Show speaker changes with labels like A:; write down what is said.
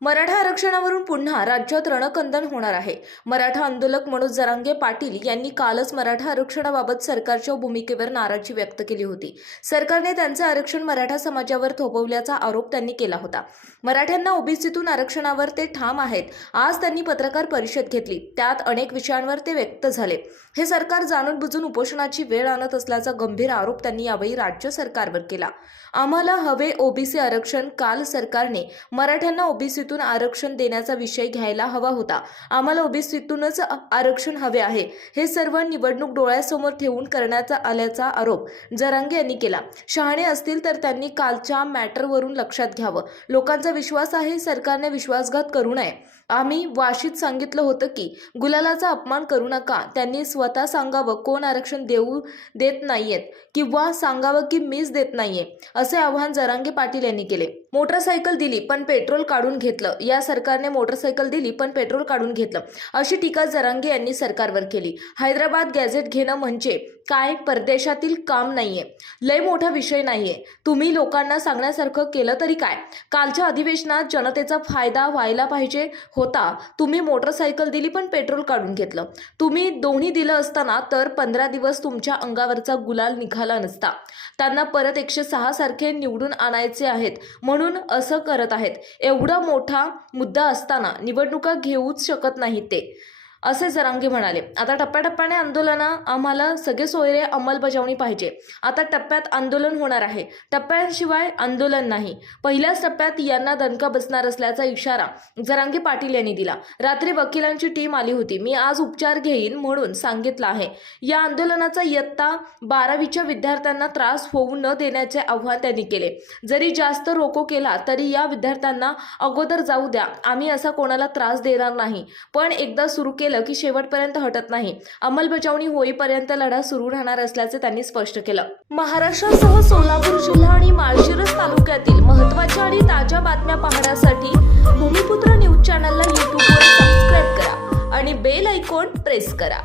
A: मराठा आरक्षणावरून पुन्हा राज्यात रणकंदन होणार आहे. मराठा आंदोलक मनोज जरांगे पाटील यांनी कालच मराठा आरक्षणाबाबत सरकारच्या भूमिकेवर नाराजी व्यक्त केली होती. सरकारने त्यांचे आरक्षण मराठा समाजावर थोपवल्याचा आरोप त्यांनी केला होता. मराठ्यांना ओबीसीतून आरक्षणावर ते ठाम आहेत. आज त्यांनी पत्रकार परिषद घेतली. त्यात अनेक विषयांवर ते व्यक्त झाले. हे सरकार जाणून बुजून उपोषणाची वेळ आणत असल्याचा गंभीर आरोप त्यांनी यावेळी राज्य सरकारवर केला. आम्हाला हवे ओबीसी आरक्षण. काल सरकारने मराठ्यांना ओबीसी ओबीसीतून आरक्षण देण्याचा विषय घ्यायला हवा होता. आम्हाला ओबीसीतूनच आरक्षण हवे आहे. हे सर्व निवडणूक डोळ्यासमोर ठेवून करण्यात आल्याचा आरोप जरांगे यांनी केला. शहाणे असतील तर त्यांनी कालच्या मॅटरवरून लक्षात घ्यावं. लोकांचा विश्वास आहे सरकारने विश्वासघात करू नये. आम्ही वाशीत सांगितलं होतं की गुलालाचा अपमान करू नका. त्यांनी स्वतः सांगावं कोण आरक्षण देऊ देत नाहीयेत किंवा सांगावं की मीच देत नाहीये असे आवाहन जरांगे पाटील यांनी केले. मोटरसायकल दिली पण पेट्रोल काढून घेत घेतलं. या सरकारने मोटरसायकल दिली पण पेट्रोल काढून घेतलं. अशी टीका जरांगे यांनी सरकारवर केली. हैदराबाद गॅझेट घेणं म्हणजे काय? परदेशातील काम नाहीये. लय मोठा विषय नाहीये. तुम्ही लोकांना सांगण्यासारखं केलं तरी काय? कालच्या अधिवेशनात जनतेचा फायदा व्हायला पाहिजे होता. तुम्ही मोटरसायकल दिली पण पेट्रोल काढून घेतलं. तुम्ही दोन्ही दिलं असताना तर पंधरा दिवस तुमच्या अंगावरचा गुलाल निघाला नसता. त्यांना परत एकशे सहा सारखे निवडून आणायचे आहेत. म्हणून असं करत आहेत. एवढं मोठं मुद्दा असताना निवडणुका घेऊच शकत नाहीत ते. असे जरांगे म्हणाले. आता टप्प्याटप्प्याने आंदोलना आम्हाला सगळे सोयरे अंमलबजावणी पाहिजे. आता टप्प्यात आंदोलन होणार आहे. टप्प्यांशिवाय आंदोलन नाही. पहिल्याच टप्प्यात यांना दणका बसणार असल्याचा इशारा जरांगे पाटील यांनी दिला. रात्री वकिलांची टीम आली होती. मी आज उपचार घेईन म्हणून सांगितलं आहे. या आंदोलनाचा इयत्ता बारावीच्या विद्यार्थ्यांना त्रास होऊ न देण्याचे आव्हान त्यांनी केले. जरी जास्त रोको केला तरी या विद्यार्थ्यांना अगोदर जाऊ द्या. आम्ही असा कोणाला त्रास देणार नाही. पण एकदा सुरू केलं की शेवटपर्यंत हटत नाही. अंमलबजावणी होईपर्यंत लढा सुरू राहणार असल्याचे त्यांनी स्पष्ट केलं. महाराष्ट्रासह सोलापूर जिल्हा आणि माळशिरस तालुक्यातील महत्त्वाच्या आणि ताज्या बातम्या पाहण्यासाठी भूमिपुत्र न्यूज चॅनलला युट्यूबवर सबस्क्राईब करा आणि बेल ऐकॉन प्रेस करा.